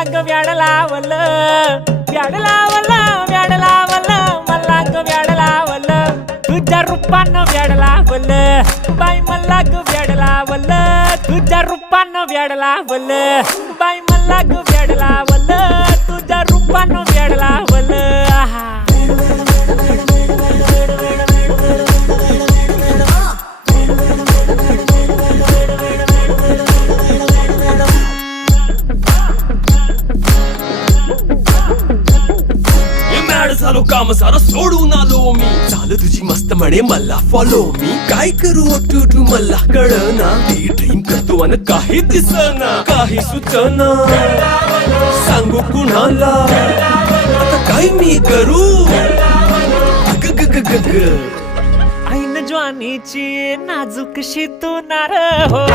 मला ग व्याड लावलं व्याड लावलं व्याड लावलं मला ग व्याड लावलं तुझ्या रूपानं व्याड लावलं बाई मला ग व्याड लावलं तुझ्या रूपानं व्याड लावलं बाई मला ग व्याड लावलं तुझ्या रूपानं व्याड लावलं आहा झालो काम सारा सोडून आलो मी झालं तुझी मस्त म्हणे मला फॉलो मी काय करू ओटू मला कळना ती ड्रीम करतो अन काही दिसना काही सुचना सांगू कुणाला आता काय मी करू ग ग ग ग ग ऐन ज्वानीची नाजूकशी तू नार हो